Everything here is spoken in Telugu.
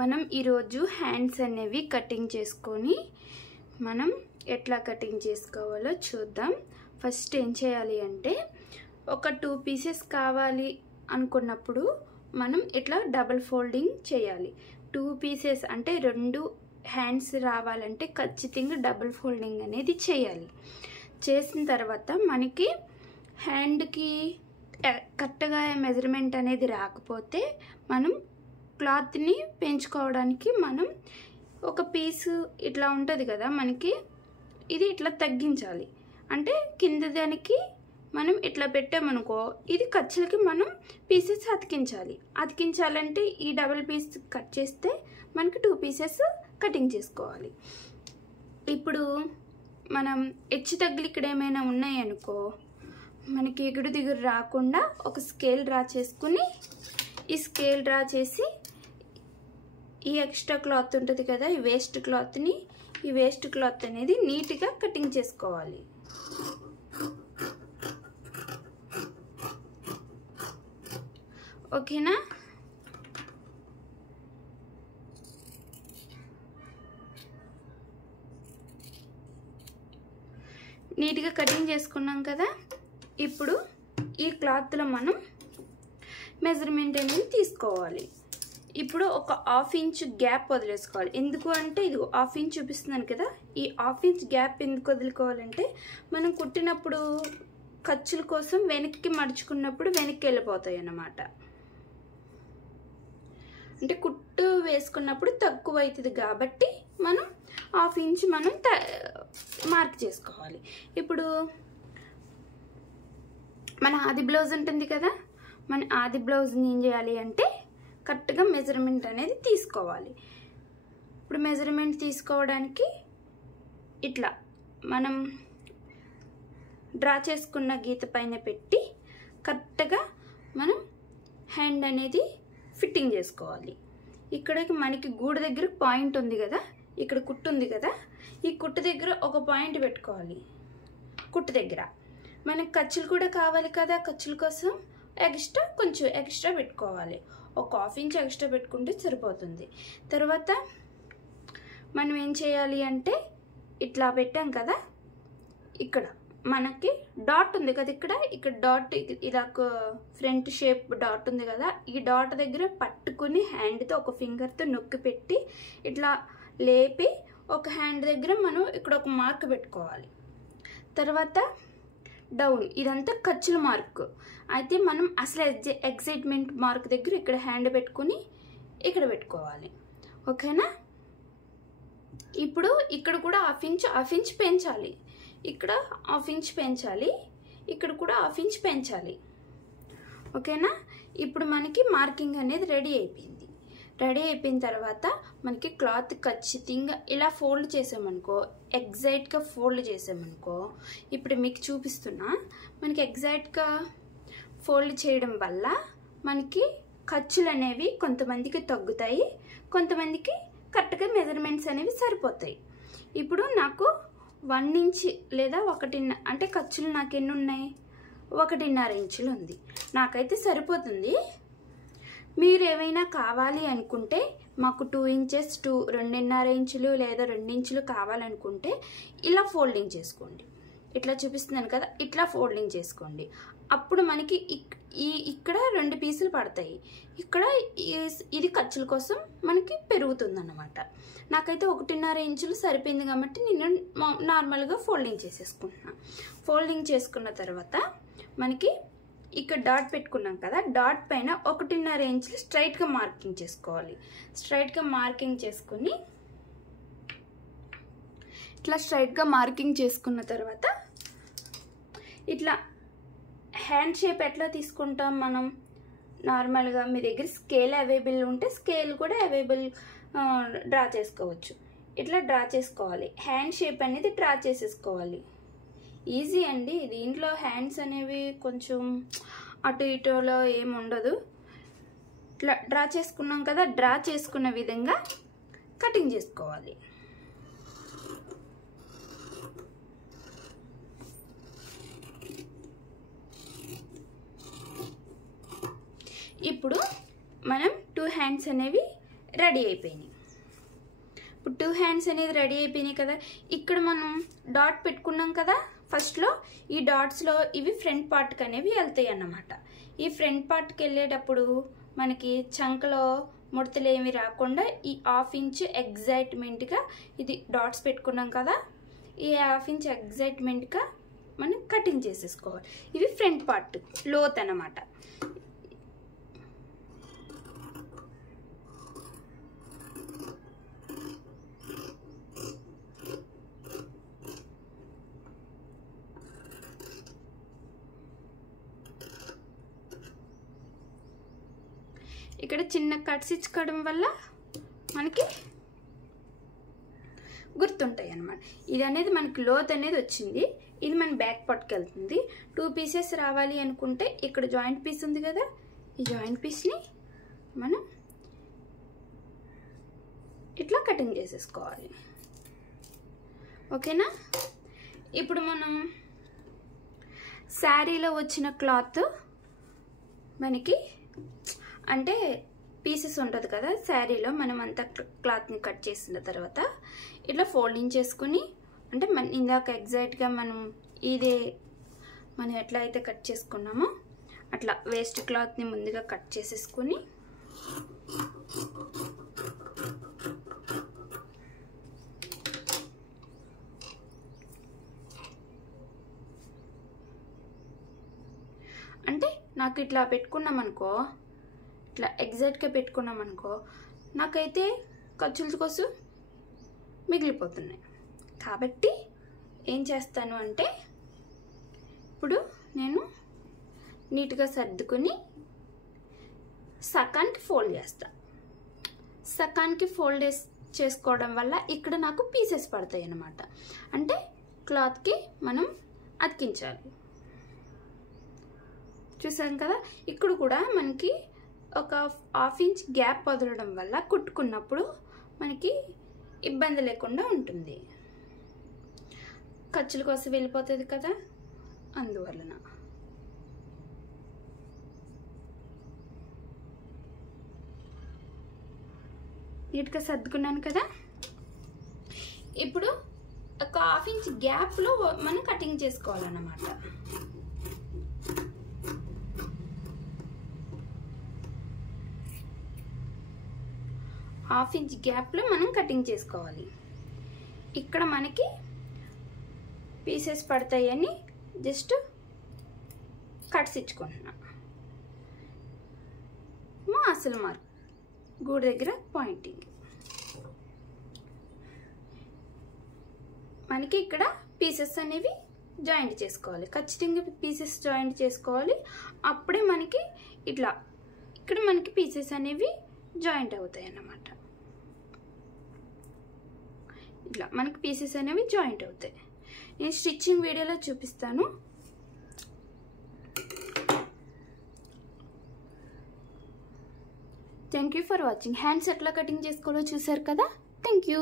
మనం ఈరోజు హ్యాండ్స్ అనేవి కటింగ్ చేసుకొని మనం ఎట్లా కటింగ్ చేసుకోవాలో చూద్దాం. ఫస్ట్ ఏం చేయాలి అంటే ఒక 2 పీసెస్ కావాలి అనుకున్నప్పుడు మనం ఇట్లా డబుల్ ఫోల్డింగ్ చేయాలి. 2 పీసెస్ అంటే 2 హ్యాండ్స్ రావాలంటే ఖచ్చితంగా డబుల్ ఫోల్డింగ్ అనేది చేయాలి. చేసిన తర్వాత మనకి హ్యాండ్కి కరెక్ట్గా మెజర్మెంట్ అనేది రాకపోతే మనం క్లాత్ని పెంచుకోవడానికి మనం ఒక పీసు ఇట్లా ఉంటుంది కదా, మనకి ఇది ఇట్లా తగ్గించాలి. అంటే కింద దానికి మనం ఇట్లా పెట్టామనుకో, ఇది ఖర్చులకి మనం పీసెస్ అతికించాలంటే ఈ డబుల్ పీస్ కట్ చేస్తే మనకి 2 పీసెస్ కటింగ్ చేసుకోవాలి. ఇప్పుడు మనం హెచ్చు తగ్గులు ఇక్కడ ఏమైనా ఉన్నాయనుకో, మనకి ఎగుడు దిగురు రాకుండా ఒక స్కేల్ డ్రా చేసుకుని ఈ స్కేల్ డ్రా చేసి ఈ ఎక్స్ట్రా క్లాత్ ఉంటుంది కదా, ఈ వేస్ట్ క్లాత్ అనేది నీట్గా కటింగ్ చేసుకోవాలి. ఓకేనా? నీట్గా కటింగ్ చేసుకున్నాం కదా. ఇప్పుడు ఈ క్లాత్లో మనం మెజర్మెంట్ అనేది తీసుకోవాలి. ఇప్పుడు ఒక 1/2 ఇంచ్ గ్యాప్ వదిలేసుకోవాలి. ఎందుకు అంటే ఇది 1/2 ఇంచ్ చూపిస్తున్నాను కదా, ఈ 1/2 ఇంచ్ గ్యాప్ ఎందుకు వదులుకోవాలంటే మనం కుట్టినప్పుడు ఖర్చుల కోసం వెనక్కి మడుచుకున్నప్పుడు వెనక్కి వెళ్ళిపోతాయి అన్నమాట. అంటే కుట్టు వేసుకున్నప్పుడు తక్కువ అవుతుంది కాబట్టి మనం 1/2 ఇంచ్ మనం మార్క్ చేసుకోవాలి. ఇప్పుడు మన ఆది బ్లౌజ్ ఉంటుంది కదా, మన ఆది బ్లౌజ్ని ఏం చేయాలి అంటే కరెక్ట్గా మెజర్మెంట్ అనేది తీసుకోవాలి. ఇప్పుడు మెజర్మెంట్ తీసుకోవడానికి ఇట్లా మనం డ్రా చేసుకున్న గీత పైన పెట్టి కరెక్ట్గా మనం హ్యాండ్ అనేది ఫిట్టింగ్ చేసుకోవాలి. ఇక్కడికి మనకి గూడు దగ్గర పాయింట్ ఉంది కదా, ఇక్కడ కుట్టు ఉంది కదా, ఈ కుట్టు దగ్గర ఒక పాయింట్ పెట్టుకోవాలి. కుట్టు దగ్గర మనకి ఖర్చులు కూడా కావాలి కదా, ఖర్చుల కోసం కొంచెం ఎక్స్ట్రా పెట్టుకోవాలి. ఒక 1/2 ఇంచ్ ఎక్స్ట్రా పెట్టుకుంటే సరిపోతుంది. తర్వాత మనం ఏం చేయాలి అంటే ఇట్లా పెట్టాం కదా, ఇక్కడ మనకి డాట్ ఉంది కదా, ఇక్కడ డాట్ ఇలా ఫ్రంట్ షేప్ డాట్ ఉంది కదా, ఈ డాట్ దగ్గర పట్టుకుని హ్యాండ్తో ఒక ఫింగర్తో నొక్కి పెట్టి ఇట్లా లేపి ఒక హ్యాండ్ దగ్గర మనం ఇక్కడ ఒక మార్క్ పెట్టుకోవాలి. తర్వాత డౌన్, ఇదంతా ఖర్చుల మార్క్. అయితే మనం అసలు ఎగ్జైట్మెంట్ మార్క్ దగ్గర ఇక్కడ హ్యాండ్ పెట్టుకుని ఇక్కడ పెట్టుకోవాలి. ఓకేనా? ఇప్పుడు ఇక్కడ కూడా 1/2 ఇంచ్ పెంచాలి. ఇక్కడ 1/2 ఇంచ్ పెంచాలి, ఇక్కడ కూడా 1/2 ఇంచ్ పెంచాలి. ఓకేనా? ఇప్పుడు మనకి మార్కింగ్ అనేది రెడీ అయిపోయింది. రెడీ అయిపోయిన తర్వాత మనకి క్లాత్ ఖచ్చితంగా ఇలా ఫోల్డ్ చేసామనుకో, ఎగ్జాక్ట్గా ఫోల్డ్ చేసామనుకో, ఇప్పుడు మీకు చూపిస్తున్నా, మనకి ఎగ్జాక్ట్గా ఫోల్డ్ చేయడం వల్ల మనకి ఖర్చులు అనేవి కొంతమందికి తగ్గుతాయి, కొంతమందికి కరెక్ట్గా మెజర్మెంట్స్ అనేవి సరిపోతాయి. ఇప్పుడు నాకు 1 ఇంచ్ లేదా 1.5 అంటే ఖర్చులు నాకు ఎన్ని ఉన్నాయి, 1.5 ఇంచులు ఉంది. నాకైతే సరిపోతుంది. మీరు ఏమైనా కావాలి అనుకుంటే మాకు 2 ఇంచెస్ 2.5 ఇంచులు లేదా 2 ఇంచులు కావాలనుకుంటే ఇలా ఫోల్డింగ్ చేసుకోండి. ఇట్లా చూపిస్తున్నాను కదా, ఇట్లా ఫోల్డింగ్ చేసుకోండి. అప్పుడు మనకి ఇక్కడ 2 పీసులు పడతాయి. ఇక్కడ ఇది ఖర్చుల కోసం మనకి పెరుగుతుంది అన్నమాట. నాకైతే 1.5 ఇంచులు సరిపోయింది కాబట్టి నేను నార్మల్గా ఫోల్డింగ్ చేసేసుకుంటున్నాను. ఫోల్డింగ్ చేసుకున్న తర్వాత మనకి ఇక్కడ డాట్ పెట్టుకున్నాం కదా, డాట్ పైన 1.5 ఇంచులు స్ట్రైట్గా మార్కింగ్ చేసుకోవాలి. స్ట్రైట్గా మార్కింగ్ చేసుకుని ఇట్లా స్ట్రైట్గా మార్కింగ్ చేసుకున్న తర్వాత ఇట్లా హ్యాండ్ షేప్ ఎట్లా తీసుకుంటాం మనం నార్మల్గా, మీ దగ్గర స్కేల్ అవైలబుల్ ఉంటే స్కేల్ కూడా డ్రా చేసుకోవచ్చు. ఇట్లా డ్రా చేసుకోవాలి. హ్యాండ్ షేప్ అనేది డ్రా చేసేసుకోవాలి. ఈజీ అండి. దీంట్లో హ్యాండ్స్ అనేవి కొంచెం అటు ఇటులో ఏమి ఉండదు. ఇట్లా డ్రా చేసుకున్నాం కదా, డ్రా చేసుకున్న విధంగా కటింగ్ చేసుకోవాలి. ఇప్పుడు మనం 2 హ్యాండ్స్ అనేవి రెడీ అయిపోయినాయి. ఇప్పుడు 2 హ్యాండ్స్ అనేది రెడీ అయిపోయినాయి కదా. ఇక్కడ మనం డాట్ పెట్టుకున్నాం కదా ఫస్ట్లో, ఈ డాట్స్లో ఇవి ఫ్రంట్ పార్ట్కి అనేవి వెళ్తాయి అన్నమాట. ఈ ఫ్రంట్ పార్ట్కి వెళ్ళేటప్పుడు మనకి చంకలో ముడతలు ఏమి రాకుండా ఈ 1/2 ఇంచ్ ఎగ్జైట్మెంట్గా ఇది డాట్స్ పెట్టుకున్నాం కదా, ఈ 1/2 ఇంచ్ ఎగ్జైట్మెంట్గా మనం కటింగ్ చేసేసుకోవాలి. ఇవి ఫ్రంట్ పార్ట్ లోత్ అన్నమాట. ఇక్కడ చిన్న కట్స్ ఇచ్చుకోవడం వల్ల మనకి గుర్తుంటాయి అన్నమాట. ఇది అనేది మనకి లోత్ అనేది వచ్చింది, ఇది మన బ్యాక్ పార్ట్కి వెళ్తుంది. 2 పీసెస్ రావాలి అనుకుంటే ఇక్కడ జాయింట్ పీస్ ఉంది కదా, ఈ జాయింట్ పీస్ని మనం ఇట్లా కటింగ్ చేసేసుకోవాలి. ఓకేనా. ఇప్పుడు మనం శారీలో వచ్చిన క్లాత్ మనకి అంటే పీసెస్ ఉంటుంది కదా శారీలో, మనం అంతా క్లాత్ని కట్ చేసిన తర్వాత ఇట్లా ఫోల్డింగ్ చేసుకుని, అంటే మన ఇందాక ఎగ్జాక్ట్గా మనం మనం ఎట్లా అయితే కట్ చేసుకున్నామో అట్లా వేస్ట్ క్లాత్ని ముందుగా కట్ చేసేసుకుని అంటే నాకు ఇట్లా పెట్టుకున్నాం అనుకో, ఇట్లా ఎగ్జాక్ట్గా పెట్టుకున్నాం అనుకో, నాకైతే ఖర్చుల కోసం మిగిలిపోతున్నాయి. కాబట్టి ఏం చేస్తాను అంటే ఇప్పుడు నేను నీట్గా సర్దుకుని సకానికి ఫోల్డ్ చేస్తాను. సకానికి ఫోల్డ్ చేసుకోవడం వల్ల ఇక్కడ నాకు పీసెస్ పడతాయి అన్నమాట. అంటే క్లాత్కి మనం అతికించాలి. చూసాం కదా, ఇక్కడ కూడా మనకి ఒక 1/2 ఇంచ్ గ్యాప్ వదలడం వల్ల కుట్టుకున్నప్పుడు మనకి ఇబ్బంది లేకుండా ఉంటుంది. ఖర్చుల కోసం వెళ్ళిపోతుంది కదా, అందువలన. నీట్గా సర్దుకున్నాను కదా. ఇప్పుడు ఒక 1/2 ఇంచ్ గ్యాప్లో మనం కటింగ్ చేసుకోవాలన్నమాట. హాఫ్ ఇంచ్ గ్యాప్లో మనం కటింగ్ చేసుకోవాలి. ఇక్కడ మనకి పీసెస్ పడతాయని జస్ట్ కట్స్ ఇచ్చుకుంటున్నా. అసలు మార్క్ గూడు దగ్గర పాయింటింగ్. మనకి ఇక్కడ పీసెస్ అనేవి జాయింట్ చేసుకోవాలి, ఖచ్చితంగా పీసెస్ జాయింట్ చేసుకోవాలి. అప్పుడే మనకి ఇట్లా ఇక్కడ మనకి పీసెస్ అనేవి జాయింట్ అవుతాయి అన్నమాట. ఇట్లా మనకి పీసెస్ అనేవి జాయింట్ అవుతాయి. నేను స్టిచ్చింగ్ వీడియోలో చూపిస్తాను. Thank you for watching. Hands ఎట్లా కటింగ్ చేసుకోవాలో చూసారు కదా. Thank you.